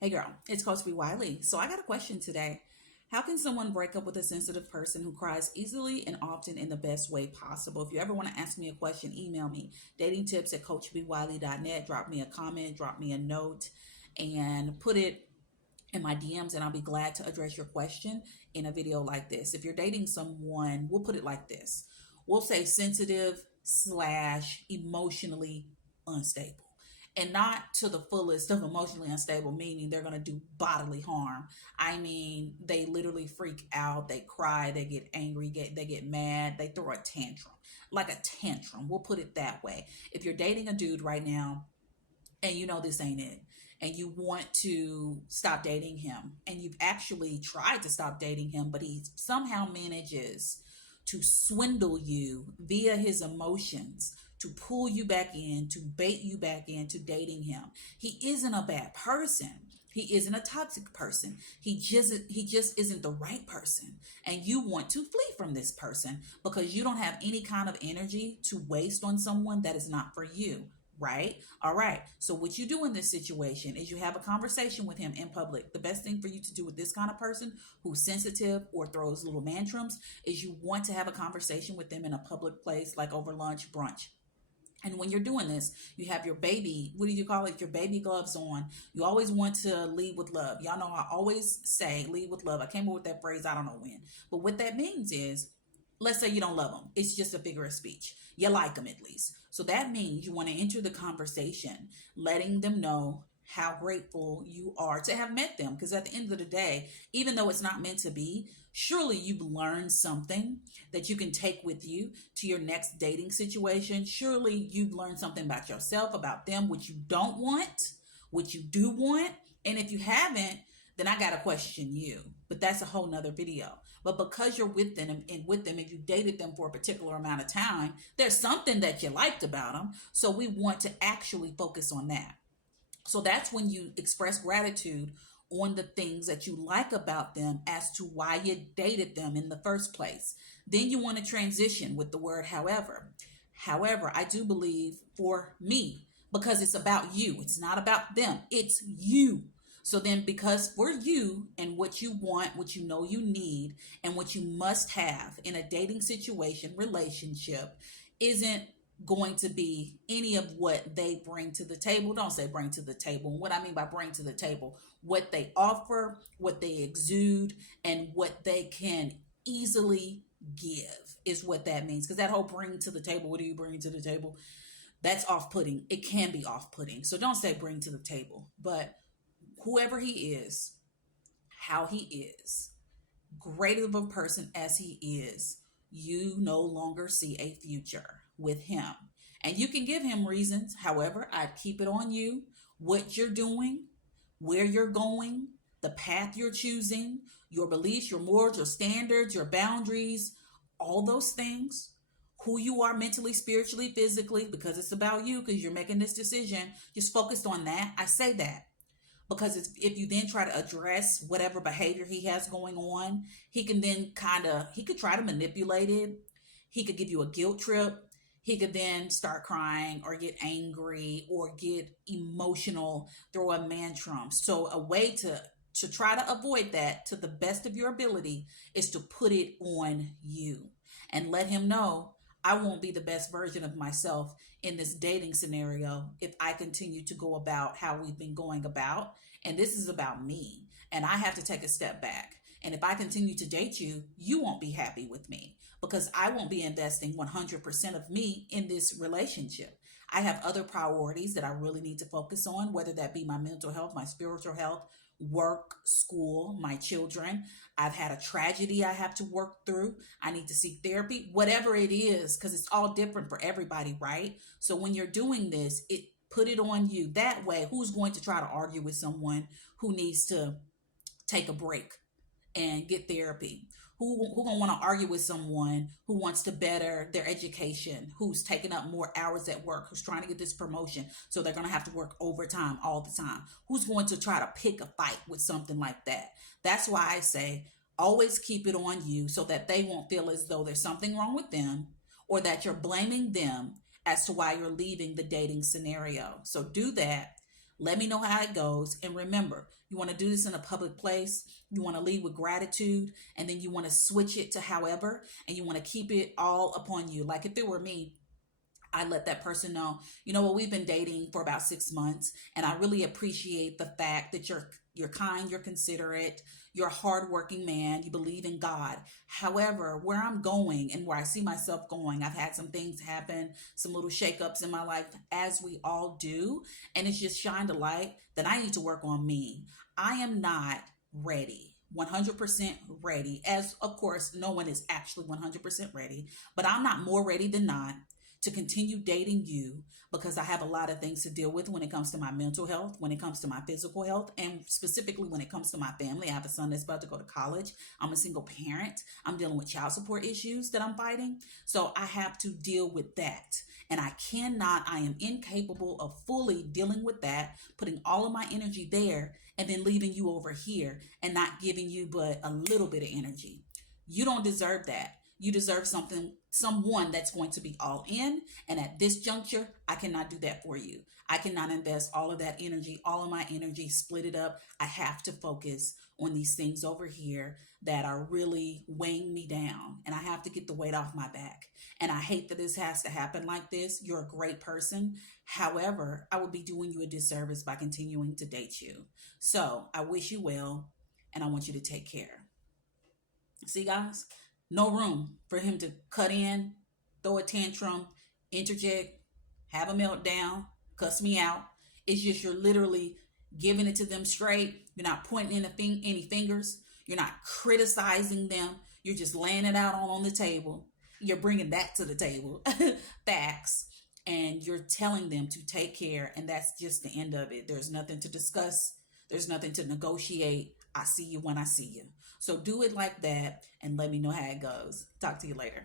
Hey girl, it's Coach B. Wiley. So I got a question today. How can someone break up with a sensitive person who cries easily and often in the best way possible? If you ever want to ask me a question, email me. Datingtips at coachbwiley.net. Drop me a comment, drop me a note, and put it in my DMs, and I'll be glad to address your question in a video like this. If you're dating someone, we'll put it like this. We'll say sensitive slash emotionally unstable. And not to the fullest of emotionally unstable, meaning they're going to do bodily harm. I mean, they literally freak out, they cry, they get angry, they get mad, they throw a tantrum. Like a tantrum. We'll put it that way. If you're dating a dude right now and you know this ain't it, and you want to stop dating him, and you've actually tried to stop dating him, but he somehow manages to swindle you via his emotions, to pull you back in, to bait you back into dating him. He isn't a bad person. He isn't a toxic person. He just isn't the right person. And you want to flee from this person because you don't have any kind of energy to waste on someone that is not for you. Right? All right. So what you do in this situation is you have a conversation with him in public. The best thing for you to do with this kind of person who's sensitive or throws little tantrums is you want to have a conversation with them in a public place, like over lunch, brunch. And when you're doing this, you have your baby, what do you call it? Your baby gloves on. You always want to lead with love. Y'all know I always say lead with love. I came up with that phrase, I don't know when. But what that means is, let's say you don't love them. It's just a figure of speech. You like them at least. So that means you want to enter the conversation, letting them know how grateful you are to have met them. Because at the end of the day, even though it's not meant to be, surely you've learned something that you can take with you to your next dating situation. Surely you've learned something about yourself, about them, what you don't want, what you do want. And if you haven't, then I got to question you. But that's a whole nother video. But because you're with them and you dated them for a particular amount of time, there's something that you liked about them. So we want to actually focus on that. So that's when you express gratitude on the things that you like about them as to why you dated them in the first place. Then you want to transition with the word however. However, I do believe for me, because it's about you, it's not about them, it's you. So then, because for you and what you want, what you know you need, and what you must have in a dating situation, relationship, isn't going to be any of what they bring to the table. Don't say bring to the table. And what I mean by bring to the table, what they offer, what they exude, and what they can easily give is what that means. Because that whole bring to the table, what do you bring to the table? That's off putting. It can be off putting. So don't say bring to the table. But whoever he is, how he is, great of a person as he is, you no longer see a future with him. And you can give him reasons. However, I'd keep it on you, what you're doing, where you're going, the path you're choosing, your beliefs, your morals, your standards, your boundaries, all those things, who you are mentally, spiritually, physically, because it's about you, because you're making this decision. Just focused on that. I say that because if you then try to address whatever behavior he has going on, he can then he could try to manipulate it. He could give you a guilt trip. He could then start crying or get angry or get emotional, throw a tantrum. So a way to try to avoid that to the best of your ability is to put it on you and let him know, I won't be the best version of myself in this dating scenario if I continue to go about how we've been going about. And this is about me. And I have to take a step back. And if I continue to date you, you won't be happy with me because I won't be investing 100% of me in this relationship. I have other priorities that I really need to focus on, whether that be my mental health, my spiritual health, work, school, my children. I've had a tragedy I have to work through. I need to seek therapy, whatever it is, because it's all different for everybody, right? So when you're doing this, put it on you. That way, who's going to try to argue with someone who needs to take a break and get therapy? Who gonna want to argue with someone who wants to better their education, who's taking up more hours at work, who's trying to get this promotion, so they're gonna have to work overtime all the time? Who's going to try to pick a fight with something like that? That's why I say always keep it on you so that they won't feel as though there's something wrong with them or that you're blaming them as to why you're leaving the dating scenario. So do that. Let me know how it goes. And remember, you want to do this in a public place. You want to lead with gratitude, and then you want to switch it to however, and you want to keep it all upon you. Like if it were me, I let that person know, you know what, we've been dating for about 6 months, and I really appreciate the fact that you're kind, you're considerate, you're a hardworking man, you believe in God. However, where I'm going and where I see myself going, I've had some things happen, some little shakeups in my life, as we all do, and it's just shined a light that I need to work on me. I am not ready. 100% ready, as of course no one is actually 100% ready, but I'm not more ready than not to continue dating you, because I have a lot of things to deal with when it comes to my mental health, when it comes to my physical health, and specifically when it comes to my family. I have a son that's about to go to college. I'm a single parent. I'm dealing with child support issues that I'm fighting. So I have to deal with that. And I am incapable of fully dealing with that, putting all of my energy there, and then leaving you over here and not giving you but a little bit of energy. You don't deserve that. You deserve someone that's going to be all in. And at this juncture, I cannot do that for you. I cannot invest all of that energy, all of my energy, split it up. I have to focus on these things over here that are really weighing me down. And I have to get the weight off my back. And I hate that this has to happen like this. You're a great person. However, I would be doing you a disservice by continuing to date you. So I wish you well, and I want you to take care. See, guys, no room for him to cut in, throw a tantrum, interject, have a meltdown, cuss me out. It's just you're literally giving it to them straight. You're not pointing any fingers. You're not criticizing them. You're just laying it out all on the table. You're bringing that to the table, facts, and you're telling them to take care. And that's just the end of it. There's nothing to discuss. There's nothing to negotiate. I see you when I see you. So do it like that and let me know how it goes. Talk to you later.